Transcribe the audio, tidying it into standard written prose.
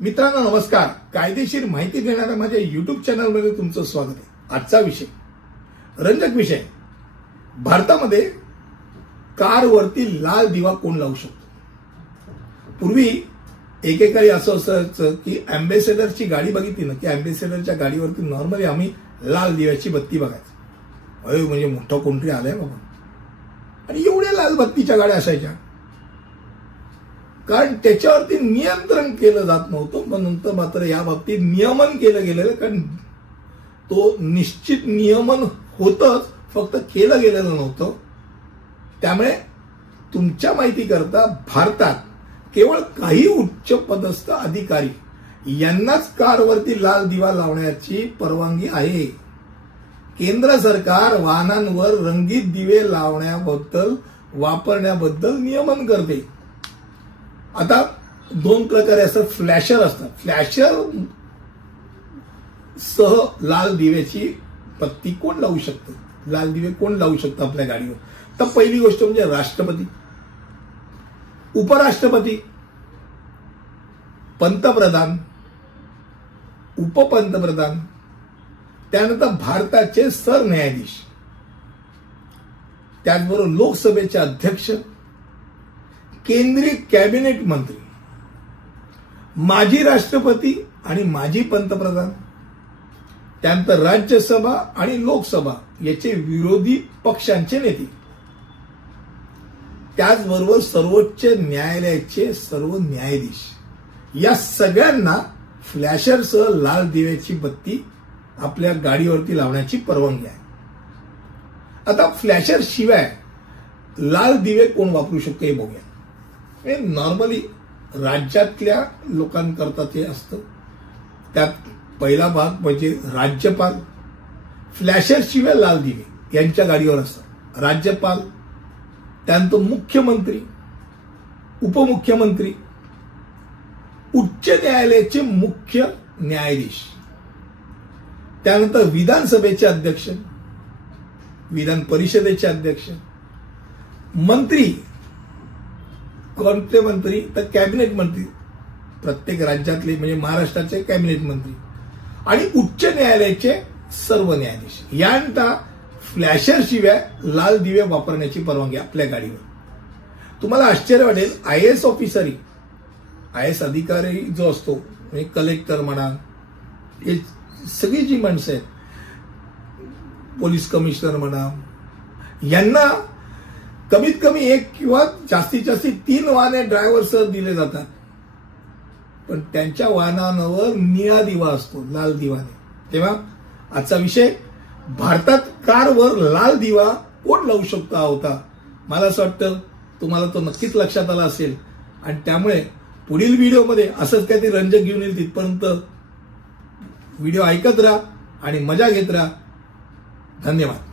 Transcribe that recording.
मित्रांनो नमस्कार. कायदेशीर माहिती देणाऱ्या माझ्या युट्यूब चॅनलमध्ये तुमचं स्वागत आहे. आजचा विषय रंजक विषय. भारतामध्ये कारवरती लाल दिवा कोण लावू शकतो? पूर्वी एकेकाळी असं असायचं की अँबॅसेडरची गाडी बघितली ना की अँबॅसेडरच्या गाडीवरती नॉर्मली आम्ही लाल दिव्याची बत्ती बघायचो. अरे म्हणजे मोठं कोणतरी आलंय बाबा. आणि एवढ्या लाल बत्तीच्या गाड्या असायच्या कारण त्याच्यावरती नियंत्रण केलं जात नव्हतं. पण नंतर मात्र या बाबतीत नियमन केलं गेलेलं, कारण तो निश्चित नियमन होतच, फक्त केलं गेलेलं नव्हतं. त्यामुळे तुमच्या माहिती करता भारतात केवळ काही उच्च पदस्थ अधिकारी यांनाच कारवरती लाल दिवा लावण्याची परवानगी आहे. केंद्र सरकार वाहनांवर रंगीत दिवे लावण्याबद्दल वापरण्याबद्दल नियमन करते. आता दोन प्रकारे असतात. फ्लॅशर असतात. फ्लॅशर सह लाल दिव्याची बत्ती कोण लावू शकतं? लाल दिवे कोण लावू शकतं आपल्या गाडीवर? तर पहिली गोष्ट म्हणजे राष्ट्रपती, उपराष्ट्रपती, पंतप्रधान, उपपंतप्रधान, त्यानंतर भारताचे सरन्यायाधीश, त्याचबरोबर लोकसभेचे अध्यक्ष, केंद्रीय कॅबिनेट मंत्री, माजी राष्ट्रपती आणि माजी पंतप्रधान, त्यानंतर राज्यसभा आणि लोकसभा याचे विरोधी पक्षांचे नेते, त्याचबरोबर सर्वोच्च न्यायालयाचे सर्व न्यायाधीश, या सगळ्यांना फ्लॅशरसह लाल दिव्याची बत्ती आपल्या गाडीवरती लावण्याची परवानगी आहे. आता फ्लॅशर शिवाय लाल दिवे कोण वापरू शकतो हे बघूया. हे नॉर्मली राज्यातल्या लोकांकरता ते असतं. त्यात पहिला भाग म्हणजे राज्यपाल. फ्लॅशर शिवाय लाल दिवे यांच्या गाडीवर असतात. राज्यपाल, त्यानंतर मुख्यमंत्री, उपमुख्यमंत्री, उच्च न्यायालयाचे मुख्य न्यायाधीश, त्यानंतर विधानसभेचे अध्यक्ष, विधान परिषदेचे अध्यक्ष, मंत्री, कोणते मंत्री तर कॅबिनेट मंत्री, प्रत्येक राज्यातले म्हणजे महाराष्ट्राचे कॅबिनेट मंत्री, आणि उच्च न्यायालयाचे सर्व न्यायाधीश यांना फ्लॅशर शिवाय लाल दिवे वापरण्याची परवानगी आपल्या गाडीवर. तुम्हाला आश्चर्य वाटेल, आयएएस ऑफिसरही, आयएएस अधिकारी जो असतो म्हणजे कलेक्टर म्हणा, हे सगळी जी माणसं आहेत, पोलीस कमिशनर म्हणा, यांना कमीत कमी एक किंवा जास्तीत जास्त 3 वाहने ड्रायव्हरसह दिले जातात. पण त्यांच्या वाहनांवर निळा दिवा असतो, लाल दिवा नाही. तेव्हा आजचा विषय, भारतात कारवर लाल दिवा कोण लावू शकतो हा होता. मला असं वाटतं तुम्हाला तो नक्कीच लक्षात आला असेल. आणि त्यामुळे पुढील व्हिडिओमध्ये असंच काहीतरी रंजक घेऊन येईल. तिथपर्यंत व्हिडिओ ऐकत राहा आणि मजा घेत राहा. धन्यवाद.